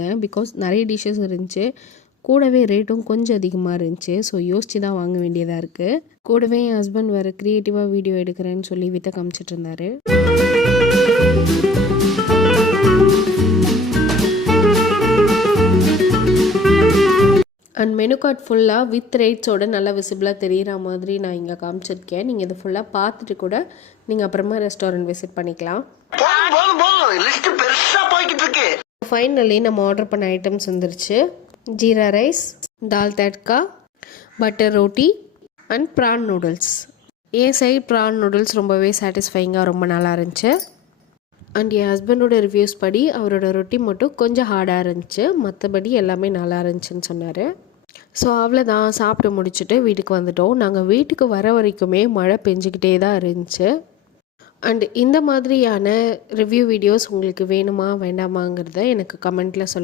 Because நிறைய dishes இருந்துச்சு, கூடவே ரேட்டும் கொஞ்சம் அதிகமாக இருந்துச்சு. ஸோ யோசித்து தான் வாங்க வேண்டியதாக இருக்குது. கூடவே என் ஹஸ்பண்ட் வேறு க்ரியேட்டிவாக வீடியோ எடுக்கிறேன்னு சொல்லி வித்த காமிச்சிட்டு இருந்தார். அண்ட் மெனு கார்ட் ஃபுல்லாக வித் ரேட்ஸோடு நல்லா விசிபிளாக தெரிகிற மாதிரி நான் இங்கே காமிச்சிருக்கேன். நீங்கள் இதை ஃபுல்லாக பார்த்துட்டு கூட நீங்கள் அப்புறமா ரெஸ்டாரண்ட் விசிட் பண்ணிக்கலாம். ஃபைனலி நம்ம ஆர்டர் பண்ண ஐட்டம்ஸ் வந்துருச்சு. Jeera rice, dal tadka, butter roti and prawn noodles. என் சைட் ப்ரான் நூடுல்ஸ் ரொம்பவே சாட்டிஸ்ஃபைங்காக ரொம்ப நல்லா இருந்துச்சு. அண்ட் என் ஹஸ்பண்டோட ரிவ்யூஸ் படி அவரோட ரொட்டி மட்டும் கொஞ்சம் ஹார்டாக இருந்துச்சு, மற்றபடி எல்லாமே நல்லா இருந்துச்சுன்னு சொன்னார். ஸோ அவ்வளோதான், சாப்பிட்டு முடிச்சுட்டு வீட்டுக்கு வந்துட்டோம். நாங்கள் வீட்டுக்கு வர வரைக்குமே மழை பெஞ்சிக்கிட்டே தான் இருந்துச்சு. அண்ட் இந்த மாதிரியான ரிவ்யூ வீடியோஸ் உங்களுக்கு வேணுமா வேண்டாமாங்கிறத எனக்கு கமெண்ட்டில் சொல்லுங்கள்.